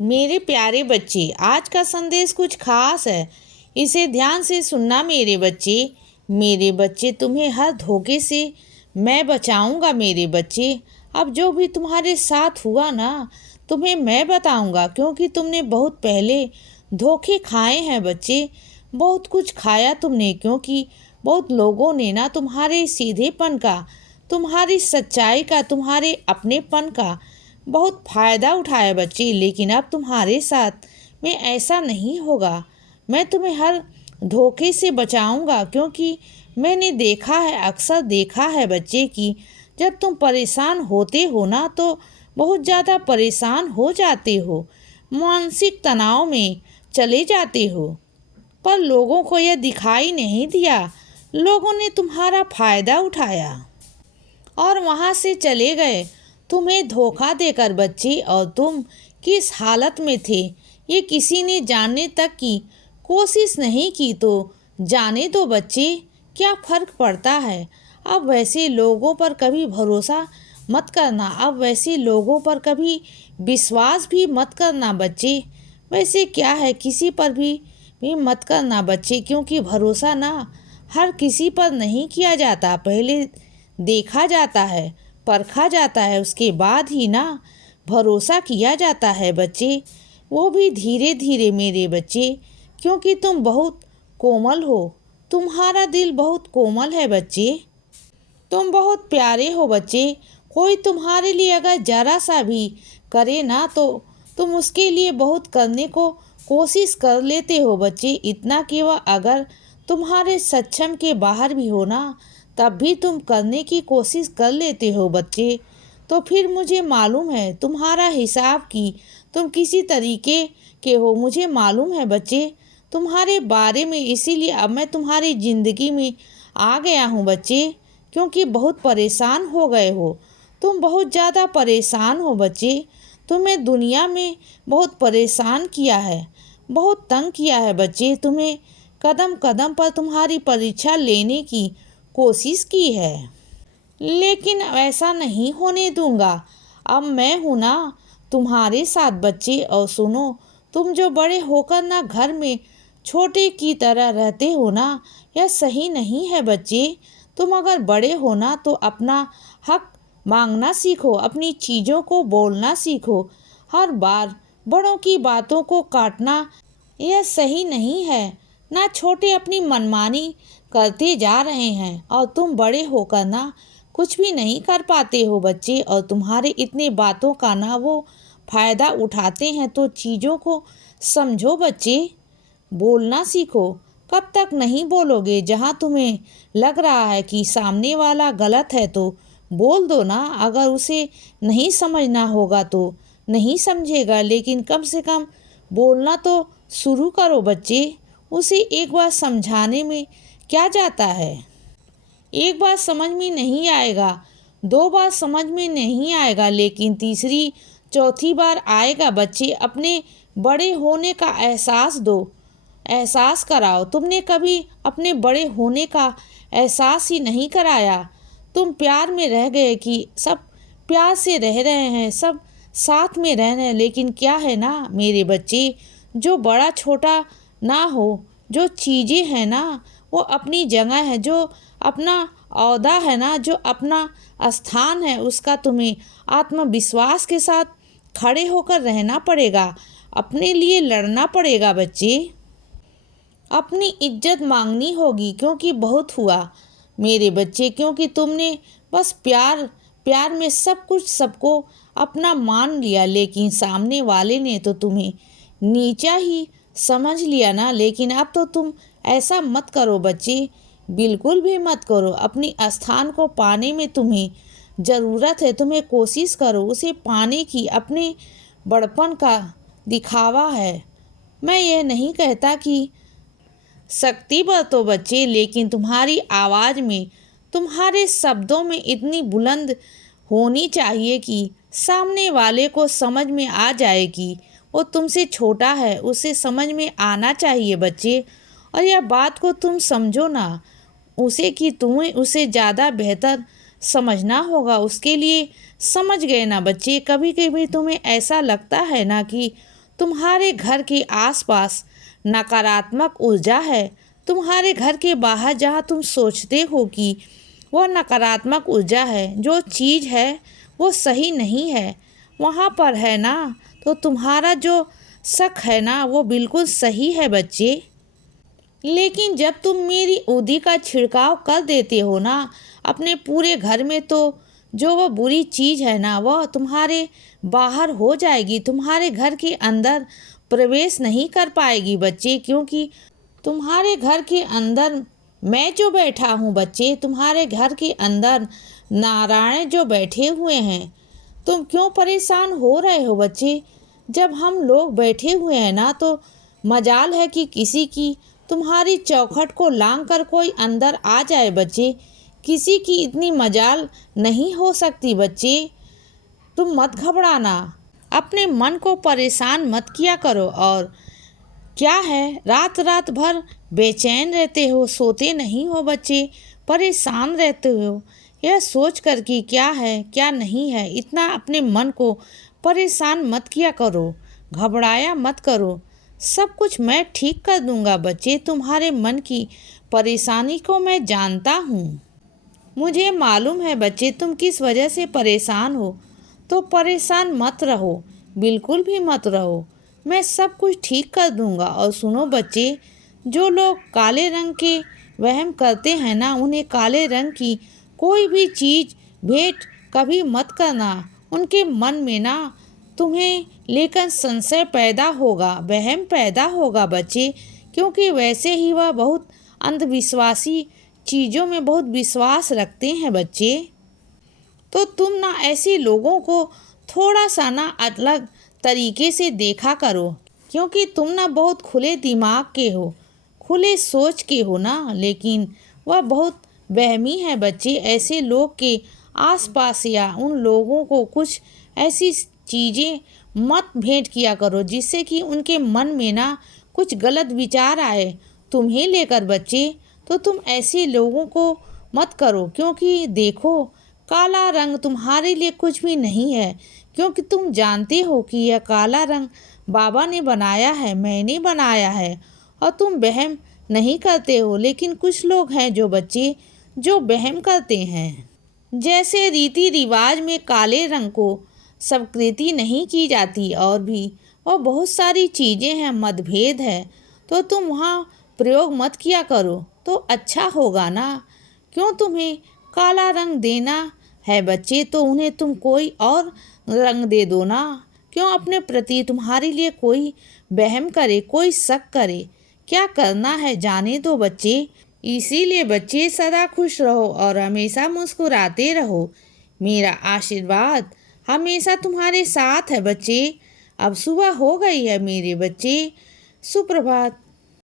मेरे प्यारे बच्चे, आज का संदेश कुछ खास है। इसे ध्यान से सुनना मेरे बच्चे। मेरे बच्चे, तुम्हें हर धोखे से मैं बचाऊंगा मेरे बच्चे। अब जो भी तुम्हारे साथ हुआ ना, तुम्हें मैं बताऊंगा, क्योंकि तुमने बहुत पहले धोखे खाए हैं बच्चे। बहुत कुछ खाया तुमने, क्योंकि बहुत लोगों ने ना तुम्हारे सीधेपन का, तुम्हारी सच्चाई का, तुम्हारे अपनेपन का बहुत फ़ायदा उठाया बच्चे। लेकिन अब तुम्हारे साथ में ऐसा नहीं होगा। मैं तुम्हें हर धोखे से बचाऊंगा, क्योंकि मैंने देखा है, अक्सर देखा है बच्चे कि जब तुम परेशान होते हो ना, तो बहुत ज़्यादा परेशान हो जाते हो, मानसिक तनाव में चले जाते हो। पर लोगों को यह दिखाई नहीं दिया। लोगों ने तुम्हारा फ़ायदा उठाया और वहाँ से चले गए, तुम्हें धोखा देकर बच्चे। और तुम किस हालत में थे ये किसी ने जानने तक की कोशिश नहीं की। तो जाने दो बच्चे, क्या फ़र्क पड़ता है। अब वैसे लोगों पर कभी भरोसा मत करना। अब वैसे लोगों पर कभी विश्वास भी मत करना बच्चे। वैसे क्या है, किसी पर भी मत करना बच्चे, क्योंकि भरोसा ना हर किसी पर नहीं किया जाता। पहले देखा जाता है, परखा जाता है, उसके बाद ही ना भरोसा किया जाता है बच्चे। वो भी धीरे धीरे मेरे बच्चे, क्योंकि तुम बहुत कोमल हो। तुम्हारा दिल बहुत कोमल है बच्चे। तुम बहुत प्यारे हो बच्चे। कोई तुम्हारे लिए अगर जरा सा भी करे ना, तो तुम उसके लिए बहुत करने को कोशिश कर लेते हो बच्चे। इतना कि वह अगर तुम्हारे सक्षम के बाहर भी हो ना, तब भी तुम करने की कोशिश कर लेते हो बच्चे। तो फिर मुझे मालूम है तुम्हारा हिसाब की तुम किसी तरीके के हो, मुझे मालूम है बच्चे तुम्हारे बारे में। इसीलिए अब मैं तुम्हारी ज़िंदगी में आ गया हूँ बच्चे, क्योंकि बहुत परेशान हो गए हो। तुम बहुत ज़्यादा परेशान हो बच्चे। तुम्हें दुनिया में बहुत परेशान किया है, बहुत तंग किया है बच्चे। तुम्हें कदम कदम पर तुम्हारी परीक्षा लेने की कोशिश की है, लेकिन ऐसा नहीं होने दूंगा। अब मैं हूँ ना तुम्हारे साथ बच्चे। और सुनो, तुम जो बड़े होकर ना घर में छोटे की तरह रहते हो ना, यह सही नहीं है बच्चे। तुम अगर बड़े हो ना, तो अपना हक मांगना सीखो, अपनी चीज़ों को बोलना सीखो। हर बार बड़ों की बातों को काटना यह सही नहीं है। ना छोटे अपनी मनमानी करते जा रहे हैं, और तुम बड़े होकर ना कुछ भी नहीं कर पाते हो बच्चे। और तुम्हारे इतने बातों का ना वो फ़ायदा उठाते हैं। तो चीज़ों को समझो बच्चे, बोलना सीखो। कब तक नहीं बोलोगे। जहाँ तुम्हें लग रहा है कि सामने वाला गलत है, तो बोल दो ना। अगर उसे नहीं समझना होगा तो नहीं समझेगा, लेकिन कम से कम बोलना तो शुरू करो बच्चे। उसे एक बार समझाने में क्या जाता है। एक बार समझ में नहीं आएगा, दो बार समझ में नहीं आएगा, लेकिन तीसरी चौथी बार आएगा बच्चे। अपने बड़े होने का एहसास दो, एहसास कराओ। तुमने कभी अपने बड़े होने का एहसास ही नहीं कराया। तुम प्यार में रह गए कि सब प्यार से रह रहे हैं, सब साथ में रह रहे हैं। लेकिन क्या है ना मेरे बच्चे, जो बड़ा छोटा ना हो, जो चीज़ें हैं ना वो अपनी जगह है, जो अपना ओहदा है ना, जो अपना स्थान है, उसका तुम्हें आत्मविश्वास के साथ खड़े होकर रहना पड़ेगा। अपने लिए लड़ना पड़ेगा बच्चे। अपनी इज्जत मांगनी होगी, क्योंकि बहुत हुआ मेरे बच्चे। क्योंकि तुमने बस प्यार प्यार में सब कुछ सबको अपना मान लिया, लेकिन सामने वाले ने तो तुम्हें नीचा ही समझ लिया ना। लेकिन अब तो तुम ऐसा मत करो बच्चे, बिल्कुल भी मत करो। अपनी स्थान को पाने में तुम्हें ज़रूरत है। तुम्हें कोशिश करो उसे पाने की। अपने बड़पन का दिखावा है। मैं ये नहीं कहता कि शक्ति बरतो बच्चे, लेकिन तुम्हारी आवाज़ में, तुम्हारे शब्दों में इतनी बुलंद होनी चाहिए कि सामने वाले को समझ में आ जाए कि वो तुमसे छोटा है। उसे समझ में आना चाहिए बच्चे। और यह बात को तुम समझो ना उसे, कि तुम्हें उसे ज़्यादा बेहतर समझना होगा। उसके लिए समझ गए ना बच्चे। कभी कभी तुम्हें ऐसा लगता है ना कि तुम्हारे घर के आसपास नकारात्मक ऊर्जा है। तुम्हारे घर के बाहर जहाँ तुम सोचते हो कि वह नकारात्मक ऊर्जा है, जो चीज़ है वो सही नहीं है, वहाँ पर है ना, तो तुम्हारा जो शक है ना वो बिल्कुल सही है बच्चे। लेकिन जब तुम मेरी ऊदी का छिड़काव कर देते हो ना अपने पूरे घर में, तो जो वह बुरी चीज़ है ना वह तुम्हारे बाहर हो जाएगी, तुम्हारे घर के अंदर प्रवेश नहीं कर पाएगी बच्चे। क्योंकि तुम्हारे घर के अंदर मैं जो बैठा हूँ बच्चे, तुम्हारे घर के अंदर नारायण जो बैठे हुए हैं। तुम क्यों परेशान हो रहे हो बच्चे? जब हम लोग बैठे हुए हैं ना, तो मजाल है कि किसी की तुम्हारी चौखट को लांग कर कोई अंदर आ जाए बच्चे। किसी की इतनी मजाल नहीं हो सकती बच्चे। तुम मत घबराना, अपने मन को परेशान मत किया करो। और क्या है, रात रात भर बेचैन रहते हो, सोते नहीं हो बच्चे, परेशान रहते हो यह सोच कर कि क्या है क्या नहीं है। इतना अपने मन को परेशान मत किया करो, घबराया मत करो। सब कुछ मैं ठीक कर दूंगा बच्चे। तुम्हारे मन की परेशानी को मैं जानता हूँ। मुझे मालूम है बच्चे तुम किस वजह से परेशान हो। तो परेशान मत रहो, बिल्कुल भी मत रहो। मैं सब कुछ ठीक कर दूंगा। और सुनो बच्चे, जो लोग काले रंग के वहम करते हैं ना, उन्हें काले रंग की कोई भी चीज़ भेंट कभी मत करना। उनके मन में ना तुम्हें लेकर संशय पैदा होगा, वहम पैदा होगा बच्चे। क्योंकि वैसे ही वह बहुत अंधविश्वासी चीज़ों में बहुत विश्वास रखते हैं बच्चे। तो तुम ना ऐसे लोगों को थोड़ा सा ना अलग तरीके से देखा करो। क्योंकि तुम ना बहुत खुले दिमाग के हो, खुले सोच के हो ना, लेकिन वह बहुत वहमी है बच्चे। ऐसे लोग के आसपास या उन लोगों को कुछ ऐसी चीज़ें मत भेंट किया करो जिससे कि उनके मन में ना कुछ गलत विचार आए तुम्हें लेकर बच्चे। तो तुम ऐसे लोगों को मत करो। क्योंकि देखो, काला रंग तुम्हारे लिए कुछ भी नहीं है। क्योंकि तुम जानते हो कि यह काला रंग बाबा ने बनाया है, मैंने बनाया है। और तुम वहम नहीं करते हो। लेकिन कुछ लोग हैं जो बच्चे जो वहम करते हैं। जैसे रीति रिवाज में काले रंग को स्वीकृति नहीं की जाती, और भी और बहुत सारी चीज़ें हैं, मतभेद है। तो तुम वहाँ प्रयोग मत किया करो तो अच्छा होगा ना। क्यों तुम्हें काला रंग देना है बच्चे, तो उन्हें तुम कोई और रंग दे दो ना। क्यों अपने प्रति तुम्हारे लिए कोई वहम करे, कोई शक करे। क्या करना है जाने दो बच्चे। इसीलिए बच्चे सदा खुश रहो और हमेशा मुस्कुराते रहो। मेरा आशीर्वाद हमेशा तुम्हारे साथ है बच्चे। अब सुबह हो गई है मेरे बच्चे, सुप्रभात।